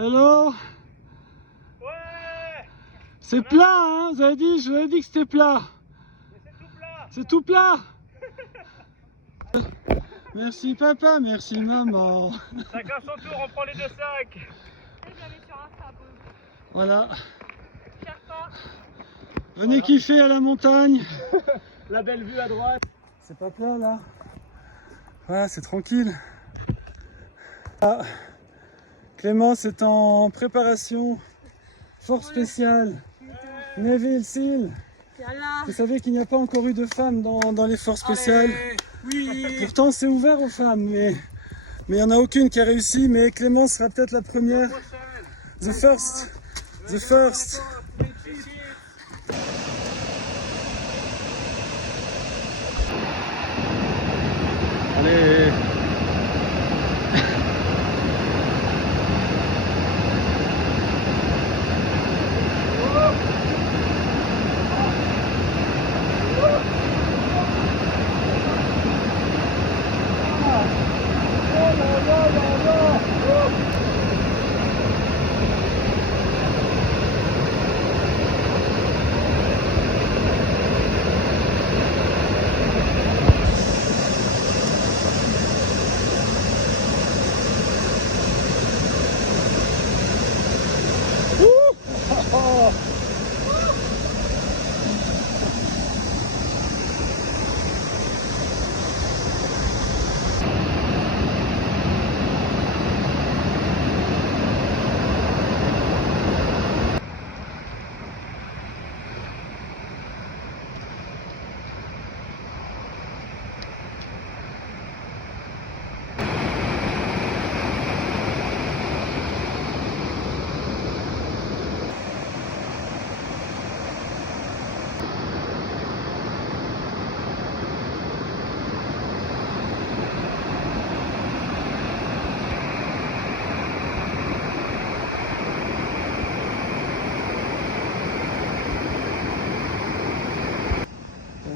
Hello. Ouais. C'est plat, hein? Je vous avais dit que c'était plat. Mais c'est tout plat. C'est tout plat. Merci papa, merci maman. Chacun son tour, on prend les deux sacs. Voilà. Venez kiffer à la montagne. La belle vue à droite. C'est pas plat là. Voilà, c'est tranquille. Ah, Clémence est en préparation. Force spéciale. Navy Seal. Vous savez qu'il n'y a pas encore eu de femmes dans les forces spéciales. Oui. Pourtant c'est ouvert aux femmes, mais il n'y en a aucune qui a réussi. Mais Clémence sera peut-être la première. The first. The first. Allez.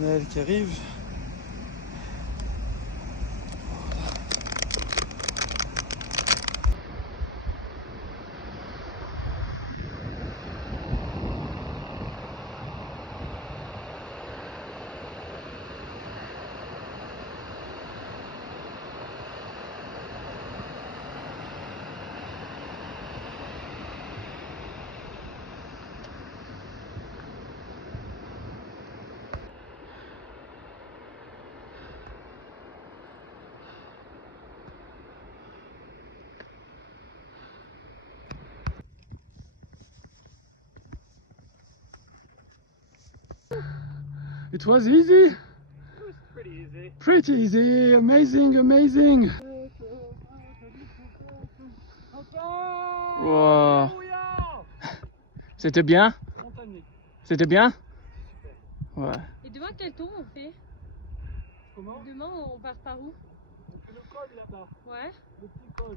Noël qui arrive. It was easy. It was pretty easy. Pretty easy. Amazing, amazing. Wow. C'était bien? C'était bien? Ouais. Et demain, quel tour on fait? Comment? Demain, on part par où? Le col là-bas. Ouais. Le petit col.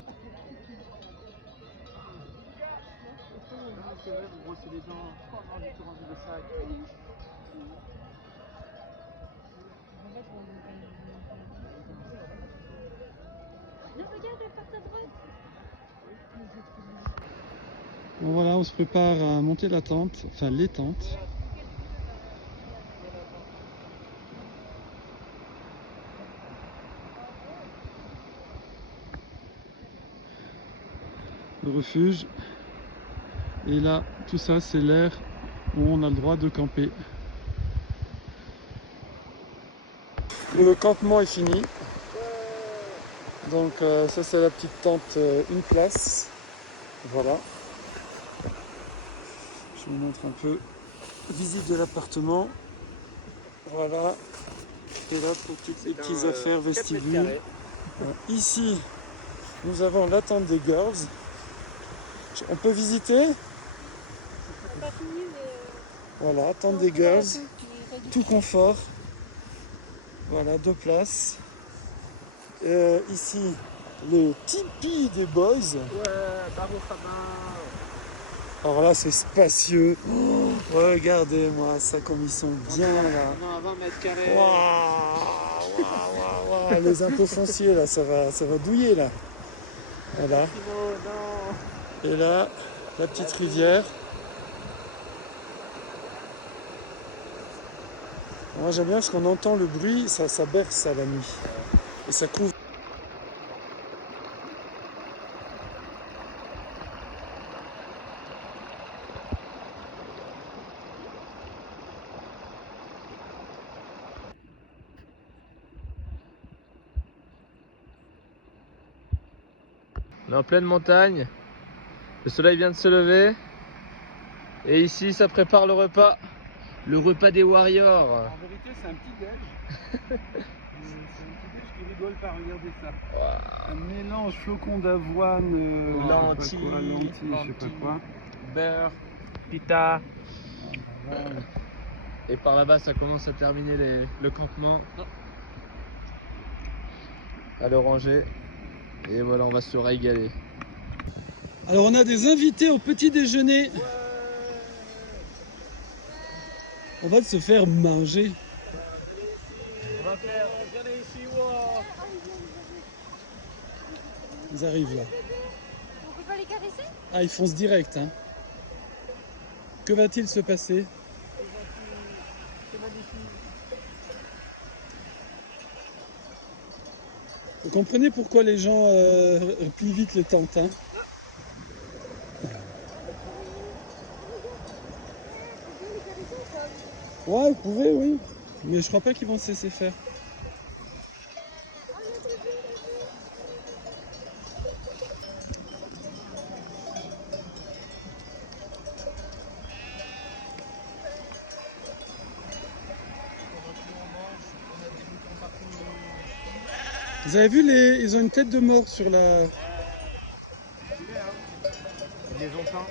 C'est vrai, vous brossez les dents. Oh non, j'ai tout rendu le sac. Là, regarde, elle part à droite. Bon voilà, on se prépare à monter la tente, enfin les tentes. Le refuge. Et là, tout ça, c'est l'air où on a le droit de camper. Le campement est fini. Donc ça, c'est la petite tente, une place. Voilà. Je vous montre un peu visite de l'appartement. Voilà. Et là, pour toutes les petites affaires vestibules. Ici, nous avons la tente des girls. On peut visiter? Voilà, tente des girls, tout confort. Voilà, 2 places. Ici, le tipi des boys. Ouais, barreau Fabin. Alors là, c'est spacieux. Oh, regardez-moi ça comme ils sont bien là. On a 20 mètres carrés. Waouh, waouh, waouh. Les impôts fonciers là, ça va douiller là. Voilà. Non. Et là, la petite rivière. Moi j'aime bien parce qu'on entend le bruit, ça berce à la nuit. Et ça couvre. On est en pleine montagne. Le soleil vient de se lever. Et ici, ça prépare le repas. Le repas des warriors. En vérité, c'est un petit déj. C'est un petit déj qui rigole pas, regardez ça. Wow. Un mélange flocon d'avoine, Lentilles, je sais pas quoi. Beurre, pita. Voilà. Et par là-bas, ça commence à terminer le campement. À l'oranger. Et voilà, on va se régaler. Alors on a des invités au petit déjeuner. On va se faire manger. On va faire. Venez ici, wow. Ils arrivent là. On peut pas les caresser? Ah, ils foncent direct. Hein. Que va-t-il se passer? Vous comprenez pourquoi les gens replient vite les tentes. Hein. Ouais, vous pouvez, oui. Mais je crois pas qu'ils vont se laisser faire. Vous avez vu, ils ont une tête de mort sur la... Ils les ont peints.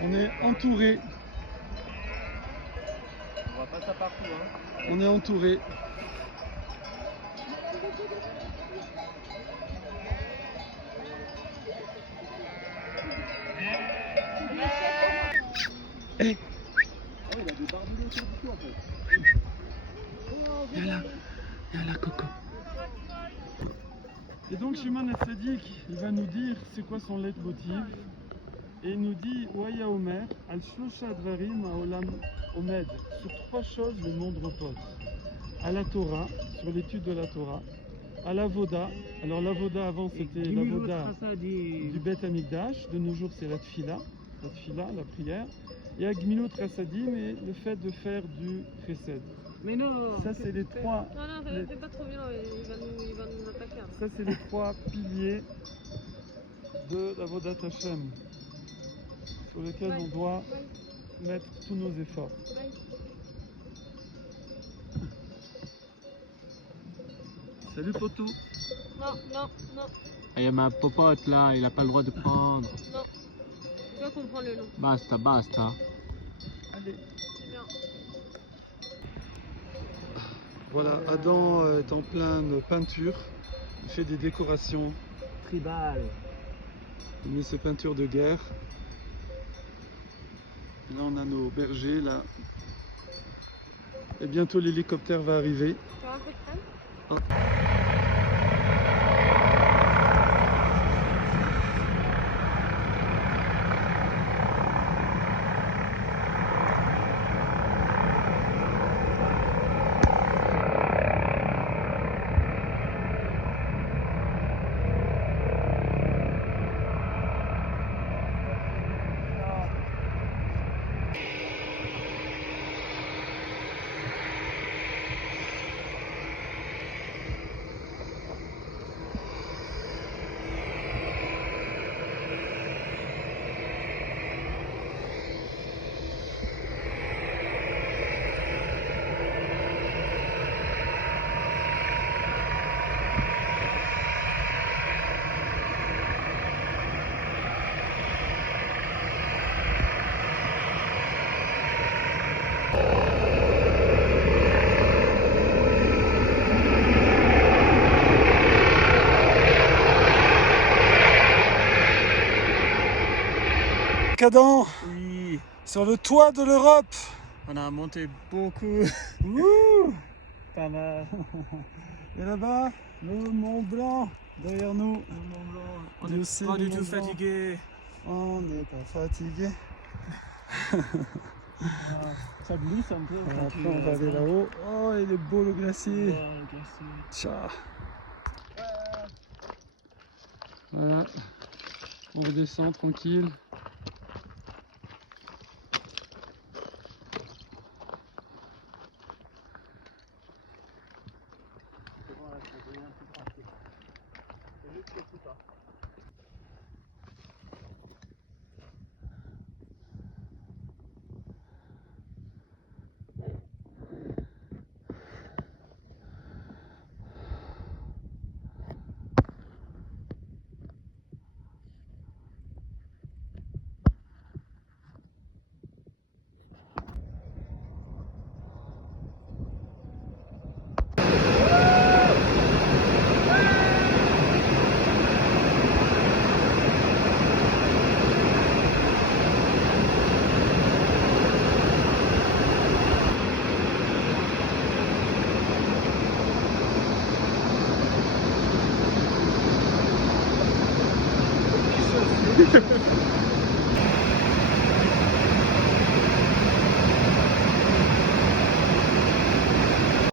On est entouré. On voit pas ça partout, hein. On est entouré. Eh, il y a la coco. Et donc Shimon Assadik, il va nous dire c'est quoi son leitmotiv. Et il nous dit Waya Omer, al shlosha dvarim haolam omed. Sur trois choses le monde repose. À la Torah, sur l'étude de la Torah. À l'avoda. Alors l'avoda avant c'était l'avoda du Bet Amikdash. De nos jours c'est la tfila, la prière. Et à Gmilut Rasadim, et le fait de faire du chesed. Mais non. Ça c'est les trois. Non, non, fais pas trop violent, il va nous attaquer. Ça c'est les trois piliers de l'avodat Hashem, sur lesquels on doit mettre tous nos efforts. Salut poteau. Non, non, non, Il y a ma popote là, il a pas le droit de prendre. non. Tu dois comprendre le nom. Basta, basta. Allez. C'est bien. Voilà, Adam est en pleine peinture. Il fait des décorations. Tribal. Il met ses peintures de guerre. Et là on a nos bergers là. Et bientôt l'hélicoptère va arriver. Tu as un peu de crème? Adam, Oui, sur le toit de l'Europe. on a monté beaucoup. Ouh. Pas mal. Et là-bas, le Mont Blanc derrière nous. On Nous n'est aussi, pas le du Mont tout Blanc. fatigué. On n'est pas fatigué. Ça glisse un peu. Alors après, on va aller là-haut. Oh, il est beau le glacier. Tcha. Voilà, on redescend tranquille.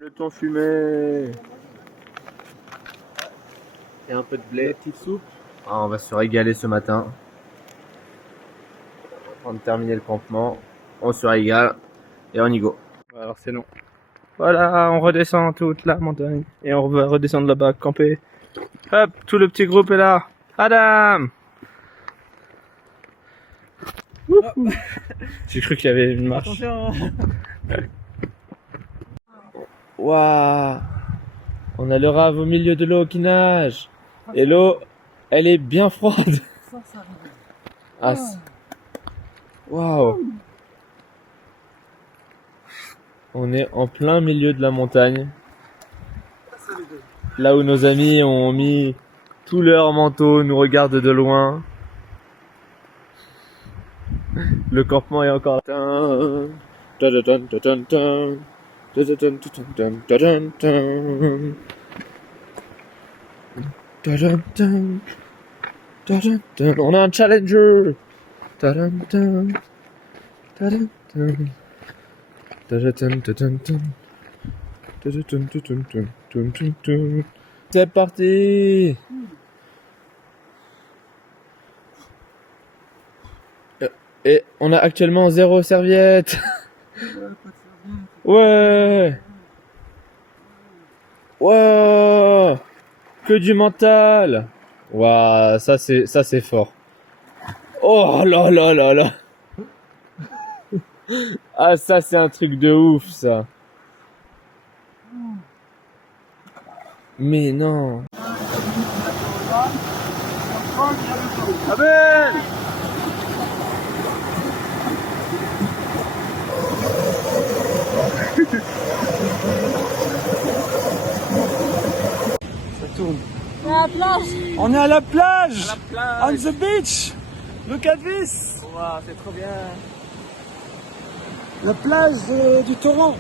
Le thon fumé. Et un peu de blé. La petite soupe. Ah, on va se régaler ce matin. On va terminer le campement. On se régale et on y go. Alors c'est long. Voilà, on redescend toute la montagne. Et on va redescendre là-bas, camper. Hop, tout le petit groupe est là. Adam! Wouhou. J'ai cru qu'il y avait une marche. Attention. Waouh! On a le rave au milieu de l'eau qui nage. Et l'eau, elle est bien froide. Ah, waouh! On est en plein milieu de la montagne. Là où nos amis ont mis tout leur manteau, nous regardent de loin. Le campement est encore là. On a un challenger. C'est parti. Et on a actuellement 0 serviette. Ouais. Wow. Que du mental. Waouh, ça c'est fort. Oh là là là là. Ah, ça c'est un truc de ouf ça. Mais non. Abel. Ça tourne. La plage. On est à la plage. À la On plage. the beach. Look at this. Waouh, c'est trop bien. La plage du torrent.